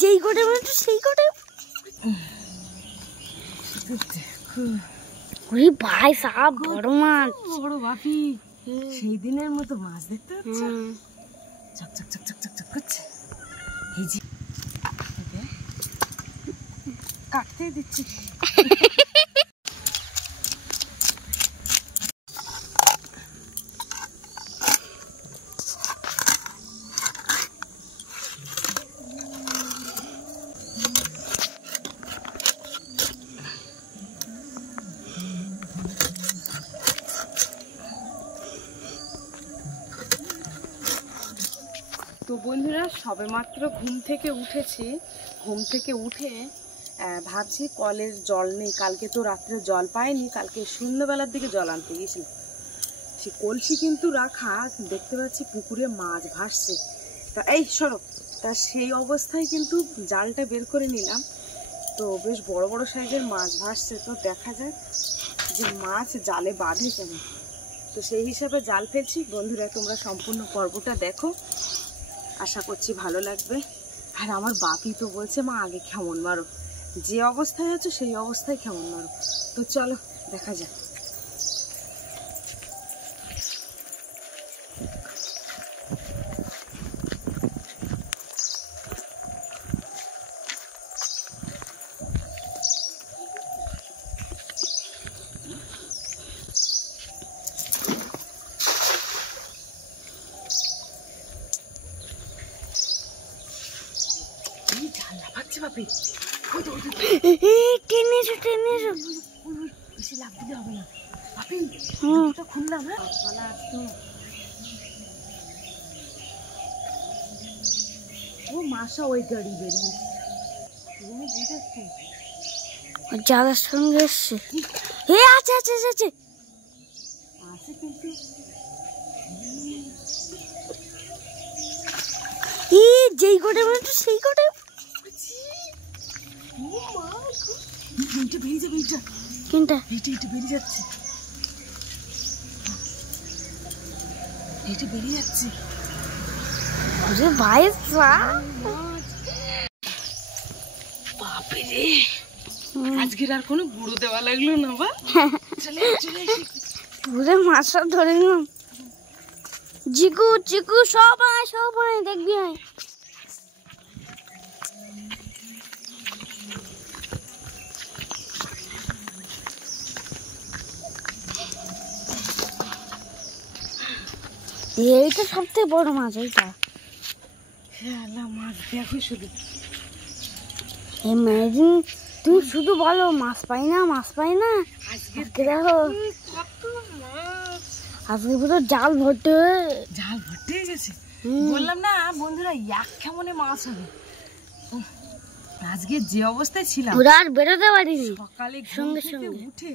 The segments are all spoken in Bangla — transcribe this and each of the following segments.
যেই কোটে বলছো সেই কোটে। ওরে ভাই সাহেব বড় মাছ, বড় বাপি সেই দিনের মতো মাছ দেখতে পাচ্ছ, চক চক চক চক চক চক করছে। এই যে কাটতেই দিচ্ছি। তো বন্ধুরা সবে মাত্র ঘুম থেকে উঠেছি, ঘুম থেকে উঠে ভাবছি কলের জল নেই, কালকে তো রাত্রে জল পাইনি, কালকে সন্ধ্যাবেলার দিকে জল আনতে গিয়েছিলাম। সে কলসি কিন্তু রাখা, দেখতে পাচ্ছি পুকুরে মাছ ভাসছে। তা এই সরো, তা সেই অবস্থায় কিন্তু জালটা বের করে নিলাম, তো বেশ বড় বড় সাইজের মাছ ভাসছে। তো দেখা যাক যে মাছ জালে বাঁধে কেন, তো সেই হিসাবে জাল ফেলছি। বন্ধুরা তোমরা সম্পূর্ণ পর্বটা দেখো, আশা করছি ভালো লাগবে। আর আমার বাপি তো বলছে মা আগে খেমন মারো, যে অবস্থায় আছো সেই অবস্থায় খেমন মারো। তো চলো দেখা যাক। বাপি টেনে এসো টেনে এসো, বেশি লাভ দিতে হবে না বাপি, খুললাম। হ্যাঁ ও মাসা ওই গাড়ি বেরিয়ে জালের সঙ্গে এসছে। হে আছে আছে আছে আছে কিন্তু যেই কোটে বলছো সেই কোটে। এইটা বেরিয়ে যাবে, এইটা কোনটা? এইটা এইটা বেরিয়ে যাচ্ছে, এইটা বেরিয়ে যাচ্ছে। আরে ভাই বাপরে আজকের আর কোনো গুঁড়ো দেওয়া লাগলো না। বা চলে চলে পুরো মাছটা ধরে নিলাম। চিকু চিকু সব আয় দেখবি আয়। এইটা সবথেকে বড় মাছ, এইটা মাছ দেখো শুধু। তুমি শুধু বলো মাছ পাই না মাছ পাই না, আজকে দেখো আজকে পুরো জাল ভর্তি হয়ে গেছে। বললাম না বন্ধুরা এক কেমনে মাছ হবে। আজকে যে অবস্থায় ছিলাম পুরো আর বেরোতে পারিনি, সকালে সঙ্গে সঙ্গে উঠে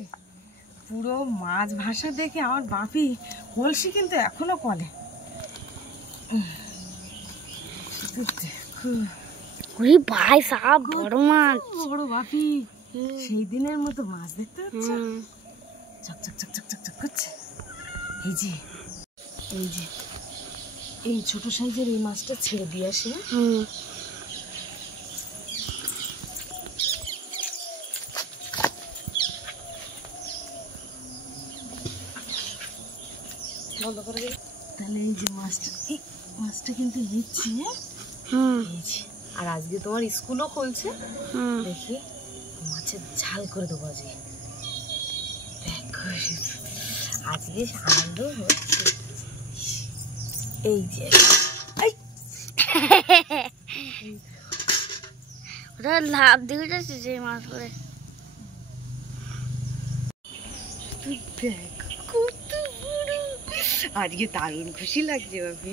পুরো মাছ ভাসা দেখে আমার বাপি কলসি কিন্তু এখনো কলে। ওরে ভাই সাহেব বড় মাছ, বড় বাপি সেই দিনের মতো মাছ দেখতে পাচ্ছ, চক চক চক চক চক চক করছে। এই যে এই যে এই ছোট সাইজের এই মাছটা ছেড়ে দিয়ে আসে। বন্ধ করে দিই তাহলে। এই যে মাছটা কিন্তু নিচ্ছি। আর আজকে তোমার স্কুলও খুলছে, দেখি মাছের ঝাল করে দেবো আজকে। দেখো আজকে আনন্দ হচ্ছে। এই যে ওটা লাভ দিয়ে যাচ্ছে যে মাছ করে। দেখ কত বড়, আজকে দারুণ খুশি লাগছে বাপি।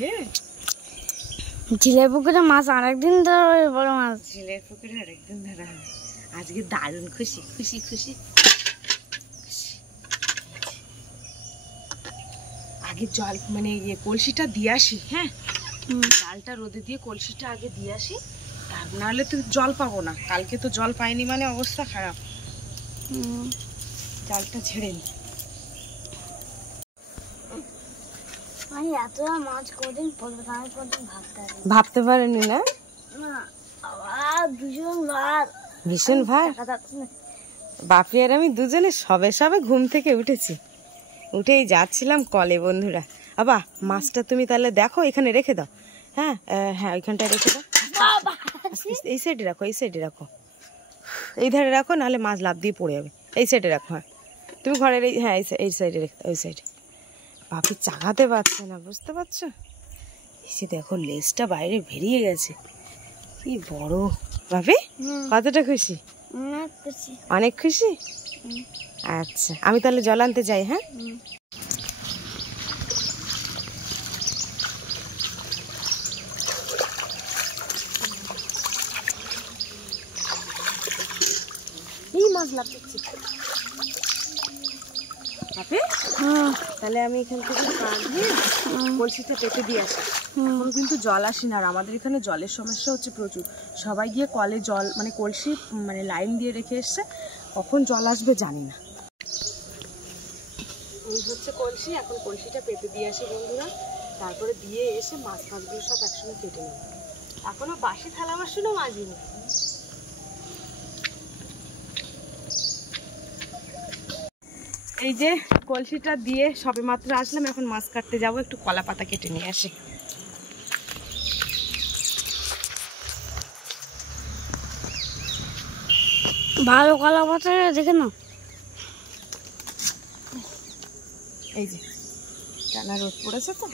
ঝিলের পুকুরে মাছ আরেকদিন ধরা হবে, বড় মাছ ঝিলের পুকুরে আরেকদিন ধরা হবে। আজকে দারুণ খুশি খুশি খুশি। আগে জল মানে কলসিটা দিয়ে আসি। হ্যাঁ জালটা রোদে দিয়ে কলসিটা আগে দিয়ে আসি, তার নাহলে তো জল পাবো না। কালকে তো জল পাইনি মানে অবস্থা খারাপ। জালটা ছেড়ে নি। আমি এত মাছ কদিন পড়বে, আমি কদিন ভাবতে ভাবতে পারেনি না। আবার ভীষণ ভার। বাপি আর আমি দুজনে সবে সবে ঘুম থেকে উঠেছি, উঠেই যাচ্ছিলাম কলে। বন্ধুরা বাবা, মাছটা তুমি তাহলে দেখো, এখানে রেখে দাও। হ্যাঁ হ্যাঁ, ওইখানটায় রেখে দাও। এই সাইডে রাখো, এই সাইডে রাখো, এই ধারে রাখো, নাহলে মাছ লাফ দিয়ে পড়ে যাবে। এই সাইডে রাখো। হ্যাঁ তুমি ঘরের হ্যাঁ এই সাইডে রেখে দাও, ওই সাইডে। বাপি চাগাতে পারছে না, বুঝতে পারছো? এসে দেখো লেজটা বাইরে বেরিয়ে গেছে, কি বড়। বাপি কতটা খুশি? অনেক খুশি। আচ্ছা আমি তাহলে জল আনতে যাই। হ্যাঁ এই মাছ লাভ দিচ্ছি। তাহলে আমি এখান থেকে কলসিটা পেতে দিয়ে আসি। এখন কিন্তু জল আসি না, আর আমাদের এখানে জলের সমস্যা হচ্ছে প্রচুর। সবাই গিয়ে কলে জল মানে কলসি মানে লাইন দিয়ে রেখে এসছে, কখন জল আসবে জানি না। এই হচ্ছে কলসি, এখন কলসিটা পেতে দিয়ে আসি বন্ধুরা, তারপরে দিয়ে এসে মাছ ফাছগুলো সব একসঙ্গে কেটে নেব। এখনো বাসি থালা বাসনও মাজিনি। এই যে কলসিটা দিয়ে সবে মাত্র আসলাম, এখন মাছ কাটতে যাব, একটু কলা পাতা কেটে নিয়ে আসি। ভালো কলা পাতা দেখে নাও। এই যে টানা রোদ পড়েছে তো,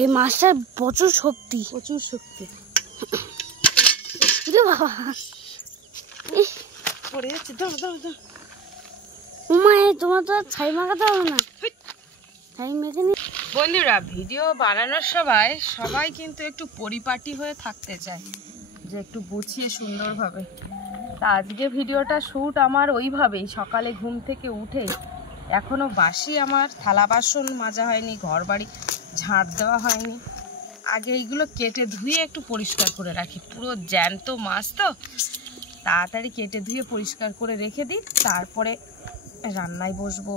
এই মাছটার প্রচুর শক্তি, প্রচুর শক্তি। বাবা পড়ে যাচ্ছে, দাও দাও দাও। তোমার তো ছাই মাখাতে হবে না, ছাই মেখে নি। বন্ধুরা ভিডিও বানানোর সময় সবাই কিন্তু একটু পরিপাটি হয়ে থাকতে চায়, যে একটু গুছিয়ে সুন্দরভাবে। তা আজকে ভিডিওটা শ্যুট আমার ওইভাবেই, সকালে ঘুম থেকে উঠে এখনো বাসি আমার থালা বাসন মাজা হয়নি, ঘর বাড়ি ঝাড় দেওয়া হয়নি। আগে এইগুলো কেটে ধুয়ে একটু পরিষ্কার করে রাখি, পুরো জ্যান্ত মাছ তো, তাড়াতাড়ি কেটে ধুয়ে পরিষ্কার করে রেখে দিই, তারপরে রান্নায় বসবো,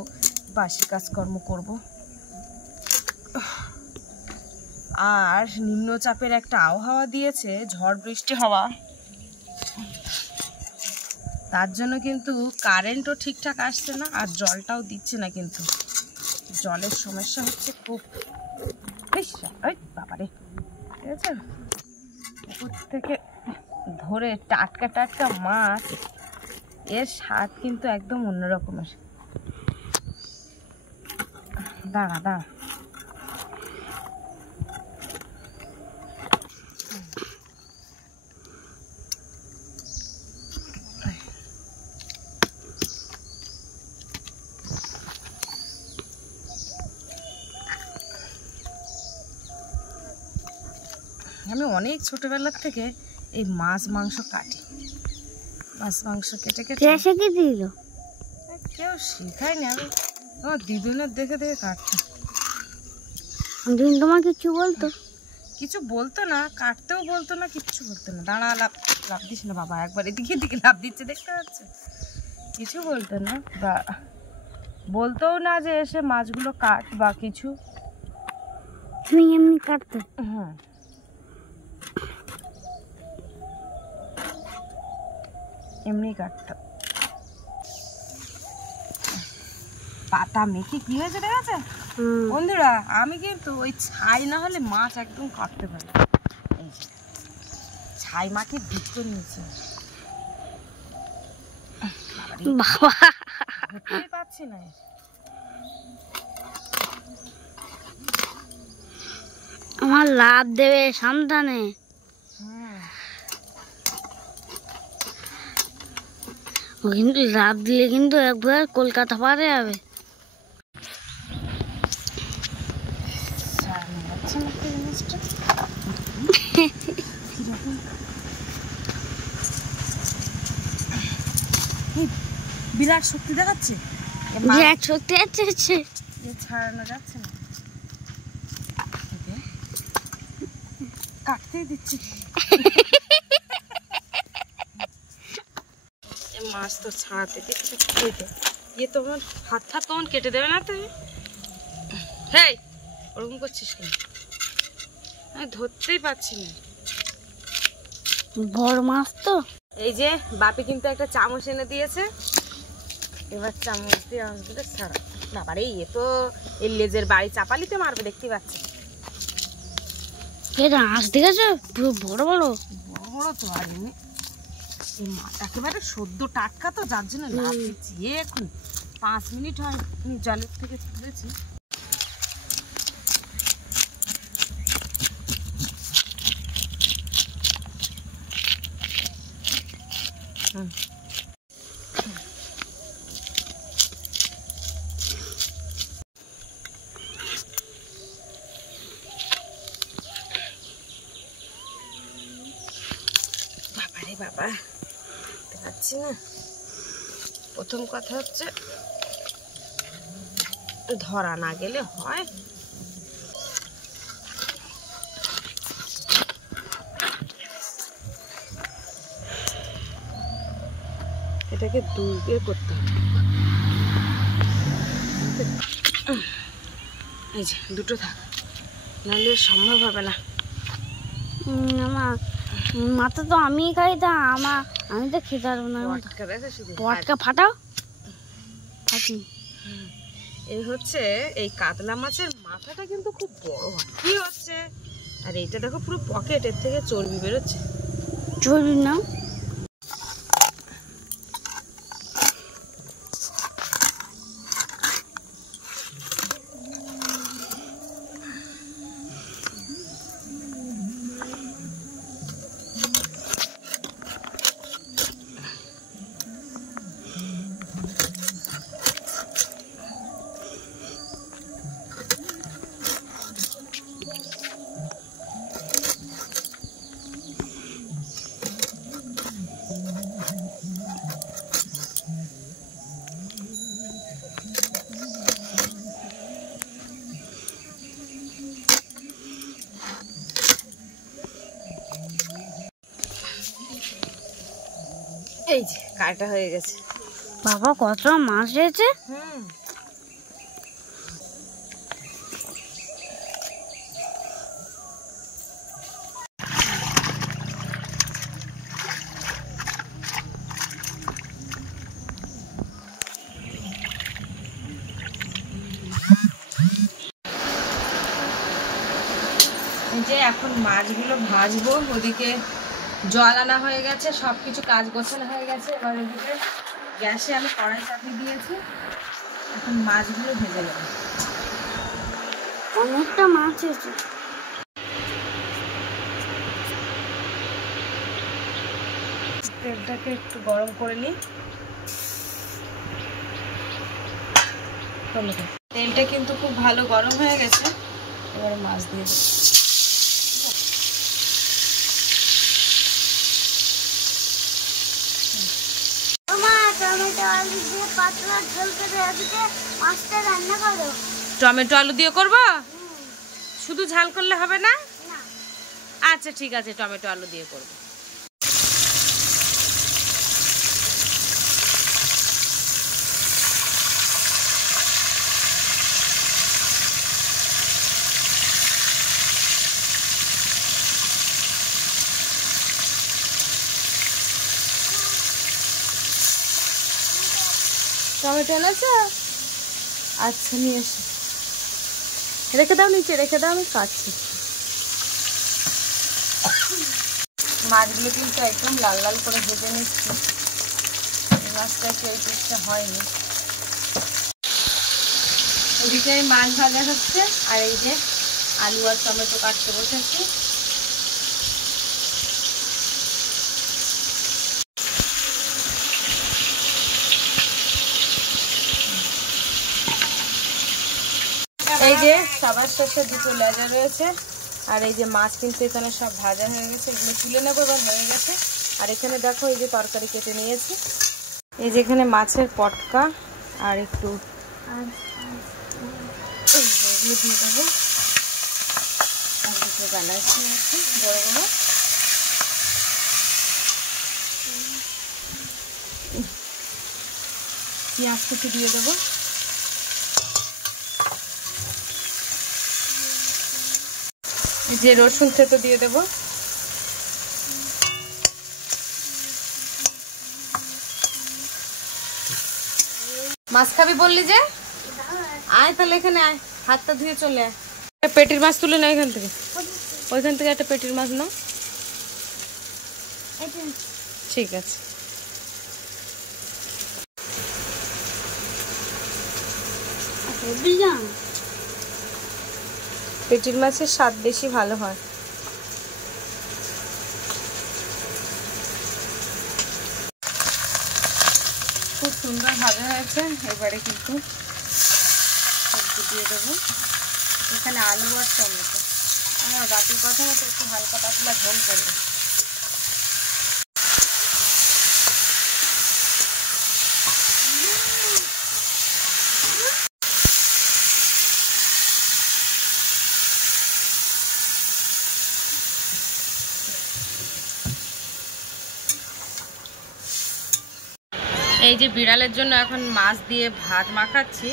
বাসি কাজকর্ম করব। আর নিম্নচাপের একটা আবহাওয়া দিয়েছে, ঝড় বৃষ্টি হওয়া, তার জন্য কিন্তু কারেন্টও ঠিকঠাক আসছে না, আর জলটাও দিচ্ছে না। কিন্তু জলের সমস্যা হচ্ছে খুব। বাবারে, ঠিক আছে, পুকুর থেকে ধরে টাটকা টাটকা মাছ, এর স্বাদ কিন্তু একদম অন্যরকমের। দাঁড়া দাঁড়া, আমি অনেক ছোটবেলার থেকে এই মাছ মাংস কাটি, মাছ মাংস কেটে কেটে। শিখে দিল কেউ শিখায়নি, আমি আমার দিদুনের দেখে দেখে কাটতাম। দিন তোমার কিছু বলতো? কিছু বলতো না, কাটতেও বলতো না, কিচ্ছু বলতো না। দাঁড়া, লাভ দিস না বাবা, একবার এদিকে এদিকে লাভ দিচ্ছে, দেখতে পাচ্ছে। কিছু বলতো না, বা বলতেও না যে এসে মাছগুলো কাট বা কিছু। তুমি এমনি কাটতে? হুম, এমনি কাটতাম। পাতা মেখে কি হয়েছে দেখেছে বন্ধুরা? আমি কিন্তু ওই ছাই না হলে মাছ একদম কাটতে পারি। এই ছাই মাখিয়ে ডিপ করে নিয়েছি, ধরতেই পারছি না। আমার লাভ দেবে সাবধানে। ও কিন্তু লাভ দিলে কিন্তু একবার কলকাতা পারে যাবে। বিরাট শক্তি দেখাচ্ছে, বিরাট শক্তি আছে, ছাড়ানো যাচ্ছে না, কাটতেই দিচ্ছি। মাছ তো ছাড়াতে দিচ্ছে। ইয়ে তোমার হাত তখন কেটে দেবে না? তো হ্যাঁ, ওরকম করছিস কেন? আমি ধরতেই পারছি না। বড় মাছ তো। এই যে বাপি কিন্তু একটা চামচ এনে দিয়েছে, এবার চামচ দিয়ে মাছগুলো ছাড়া। বাবারে, এ তো এই লেজের বাড়ি চাপালিতে মারবে, দেখতে পাচ্ছি। এটা আঁশ দেখেছো, পুরো বড় বড় বড় বড় তো। আর এমনি এই মাছ একেবারে সদ্য টাটকা তো, যার জন্য লাভ দিচ্ছি। এখন 5 মিনিট হয় জলের থেকে তুলেছি। বাবারে বাবা, দেখতে পাচ্ছি না। প্রথম কথা হচ্ছে ধরা না গেলে হয়। এটাকে দূরে করতে হবে। এই যে দুটো থাক, নাহলে সম্ভব হবে না। মাথা তো আমি খাই, তা আমি তো খেতে পারবো না। পটকা ফাটাও, ফাটি। এই হচ্ছে এই কাতলা মাছের মাথাটা কিন্তু খুব বড় হয়। কি হচ্ছে? আর এইটা দেখো পুরো পকেট, এর থেকে চর্বি বেরোচ্ছে। চর্বি না, এই যে কাটা হয়ে গেছে। বাবা কত মাছ হয়েছে। এই যে এখন মাছগুলো ভাজবো। ওদিকে জল আনা হয়ে গেছে, সবকিছু কাজ গোছানো হয়ে গেছে। এবার ওদিকে গ্যাসে আমি কড়াই চাপিয়ে দিয়েছি, এখন মাছগুলো ভেজে নেব। অনেকটা মাছ হয়েছে। তেলটাকে একটু গরম করে নিই। তেলটা কিন্তু খুব ভালো গরম হয়ে গেছে, এবারে মাছ দিয়ে দিই। টমেটো আলু দিয়ে করবো? শুধু ঝাল করলে হবে না? আচ্ছা ঠিক আছে, টমেটো আলু দিয়ে করবো। টমেটো এনেছো? আচ্ছা নিয়ে এসো, রেখে দাও, নিচে রেখে দাও, আমি কাটছি। মাছগুলো কিন্তু একদম লাল লাল করে ভেজে নিচ্ছি। মাছটা একটু এই পিসটা হয়নি। ওদিকে মাছ ভাজা হচ্ছে, আর এই যে আলু আর টমেটো কাটতে বসেছি। এই যে সবার শেষে দুটো লেজা রয়েছে, আর এই যে মাছ কিন্তু এখানে সব ভাজা হয়ে গেছে। এগুলো তুলে নেবো, এবার হয়ে গেছে। আর এখানে দেখো এই যে তরকারি কেটে নিয়েছি। এই যে এখানে মাছের পটকা আর একটু এগুলো দিয়ে দেবো। আর দুটো বানাচ্ছি আছে বড় বড়। পেঁয়াজ কুচি দিয়ে দেবো। এই যে রসুন থেতো দিয়ে দেবো। মাছ খাবি বললি যে, আয় তাহলে এখানে আয়, হাতটা ধুয়ে চলে আয়। পেটির মাছ তুলে না এখান থেকে, ওইখান থেকে একটা পেটির মাছ নাও। ঠিক আছে। পেটির মাছের স্বাদ বেশি ভালো হয়। খুব সুন্দর ভাবে হয়েছে। এবারে কিন্তু সবজি দিয়ে দেবো। এখানে আলু আর টমেটো। আমার বাটির কথা মতো একটু হালকা পাতলা ঝোল করবো। এই যে বিড়ালের জন্য এখন মাছ দিয়ে ভাত মাখাচ্ছি।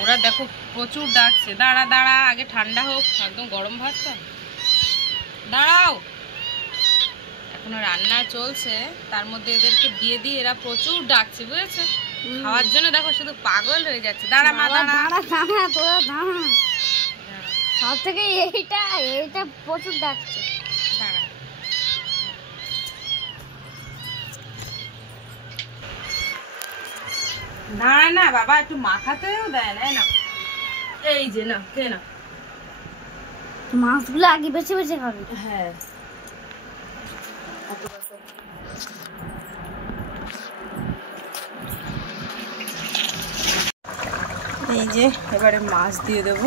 ওরা দেখো প্রচুর ডাকছে। দাঁড়া দাঁড়া, আগে ঠান্ডা হোক, একদম গরম ভাত তো। দাঁড়াও, এখনো রান্না চলছে, তার মধ্যে এদেরকে দিয়ে দিয়ে এরা প্রচুর ডাকছে, বুঝেছো? খাওয়ার জন্য দেখো শুধু পাগল হয়ে যাচ্ছে। দাঁড়া মা, দাঁড়া দাঁড়া, তোরা দাঁড়া। সব থেকে এইটা প্রচুর ডাকছে। দাঁড়া, দাঁড়া না বাবা, একটু মাখাতেও দেয় না। না এই যে না, কে না, মাছগুলো আগে বেছে বেছে খাবে। হ্যাঁ, এই যে এবারে মাছ দিয়ে দেবো।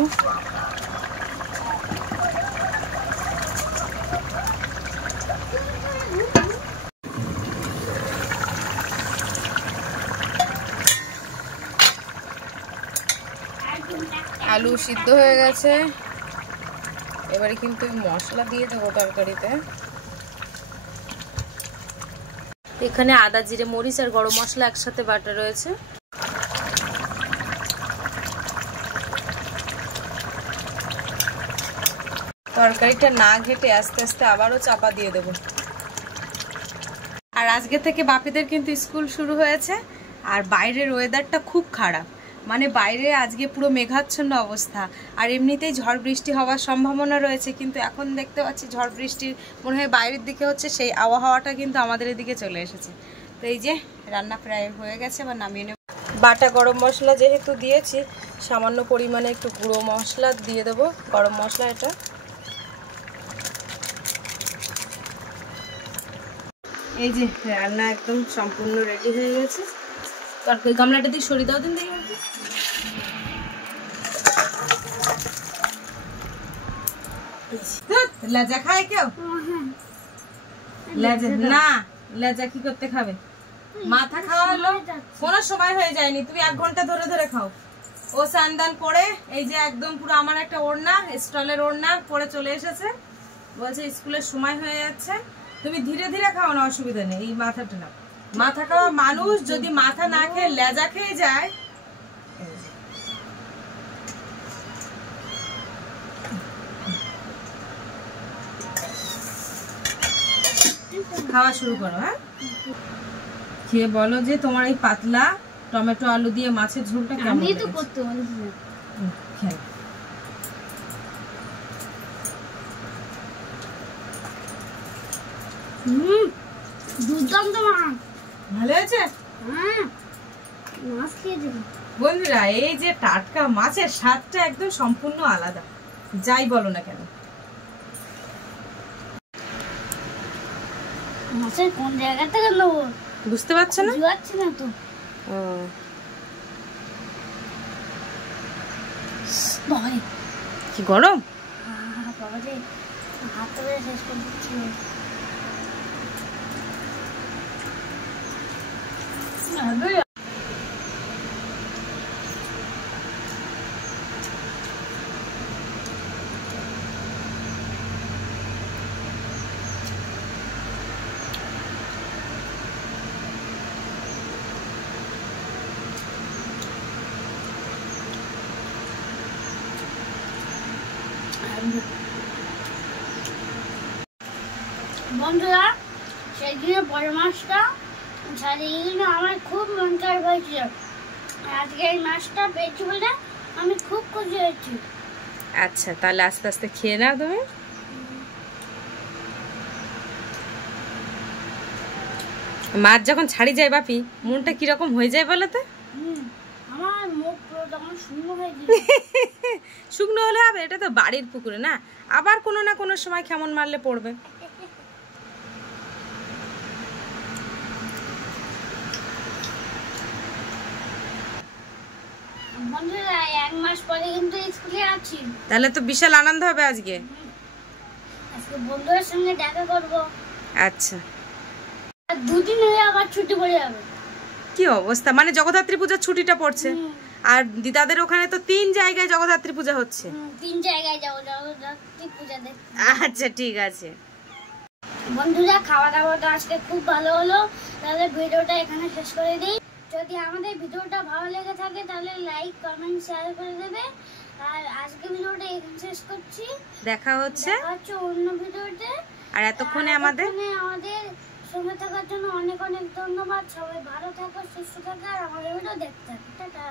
আলু সিদ্ধ হয়ে গেছে। এবারে কিন্তু মশলা দিয়ে দেবো তরকারিতে। এখানে আদা, জিরে, মরিচ আর গরম মশলা একসাথে বাটা রয়েছে। তরকারিটা না ঘেটে আস্তে আস্তে আবারও চাপা দিয়ে দেবো। আর আজকে থেকে বাপিদের কিন্তু স্কুল শুরু হয়েছে। আর বাইরের ওয়েদারটা খুব খারাপ, মানে বাইরে আজকে পুরো মেঘাচ্ছন্ন অবস্থা। আর এমনিতেই ঝড় বৃষ্টি হওয়ার সম্ভাবনা রয়েছে, কিন্তু এখন দেখতে পাচ্ছি ঝড় বৃষ্টির মনে হয় বাইরের দিকে হচ্ছে, সেই আবহাওয়াটা কিন্তু আমাদের এদিকে চলে এসেছে। তো এই যে রান্না প্রায় হয়ে গেছে, আবার নামিয়ে নেব। বাটা গরম মশলা যেহেতু দিয়েছি, সামান্য পরিমাণে একটু গুঁড়ো মশলা দিয়ে দেবো, গরম মশলা এটা। এই যে রান্না একদম সম্পূর্ণ রেডি হয়ে গেছে। তরকারি গামলাটা দিয়ে সরিয়ে দাও দিন দেখি। লেজা খায় কেউ? লেজা না, লেজা কি করতে খাবে? মাথা খাওয়া হলো, কোনো সময় হয়ে যায়নি। তুমি 1 ঘন্টা ধরে ধরে খাও। ও সান্দান পরে এই যে একদম পুরো আমার একটা ওড়না, স্টলের ওড়না পরে চলে এসেছে, বলছে স্কুলের সময় হয়ে যাচ্ছে। তুমি ধীরে ধীরে খাও না, অসুবিধা নেই। এই মাথাটা না, মাথা খাওয়া মানুষ যদি মাথা না খেয়ে লেজা খেয়ে যায়, খাওয়া শুরু করো। হ্যাঁ, খেয়ে বলো যে তোমার এই পাতলা টমেটো আলু দিয়ে মাছের ঝোলটা কেমন আমি তো করতে বলছি। দুর্দান্ত মাছ, ভালো হয়েছে। মাছ খেয়ে দেবে বন্ধুরা, এই যে টাটকা মাছের স্বাদটা একদম সম্পূর্ণ আলাদা, যাই বলো না কেন। মাছের কোন জায়গা থেকে নেবো বুঝতে পারছো না? বুঝতে না তো। ভয় কি গরম, বাবা রে, হাত ধরে শেষ করে দিচ্ছি। বন্ধুরা সেই দিনে বড় মাছটা ছাড়িয়ে গেলে আমার খুব মন খারাপ হয়েছিল। আজকে এই মাছটা পেয়েছি বলে আমি খুব খুশি হয়েছি। আচ্ছা তাহলে আস্তে আস্তে খেয়ে নাও তুমি। মাছ যখন ছাড়ি যায় বাপি মনটা কিরকম হয়ে যায় বলো তো? আমার মুখ পুরো তখন শুকনো হয়ে যায়। শুকনো হলে হবে? এটা তো বাড়ির পুকুরে না, আবার কোনো না কোনো সময় কেমন মারলে পড়বে। বন্ধুরা 1 মাস পরে কিন্তু স্কুলে আছি, তাহলে তো বিশাল আনন্দ হবে আজকে। আজকে বন্ধুদের সঙ্গে দেখা করব। আচ্ছা আর 2 দিন হয়ে আবার ছুটি পড়ে যাবে। কি অবস্থা, মানে জগদ্ধাত্রী পূজার ছুটিটা পড়ছে। আর দিদাদের ওখানে তো 3 জায়গায় জগদ্ধাত্রী পূজা হচ্ছে। 3 জায়গায় যাবো জগদ্ধাত্রী পূজা দেখতে। আচ্ছা ঠিক আছে বন্ধুরা খাওয়া দাওয়া তো আজকে খুব ভালো হলো। তাহলে ভিডিওটা এখানে শেষ করে দিই। যদি আমাদের ভিডিওটা ভালো লেগে থাকে তাহলে লাইক কমেন্ট শেয়ার করে দেবে। আর আজকে ভিডিওটা এখানে শেষ করছি। দেখা হচ্ছে অন্য ভিডিওতে। আর এতক্ষণে আমাদের সঙ্গে থাকার জন্য অনেক অনেক ধন্যবাদ। সবাই ভালো থাকো, সুস্থ থাকো আর আমাদের ভিডিও দেখতে থাকো। টাটা।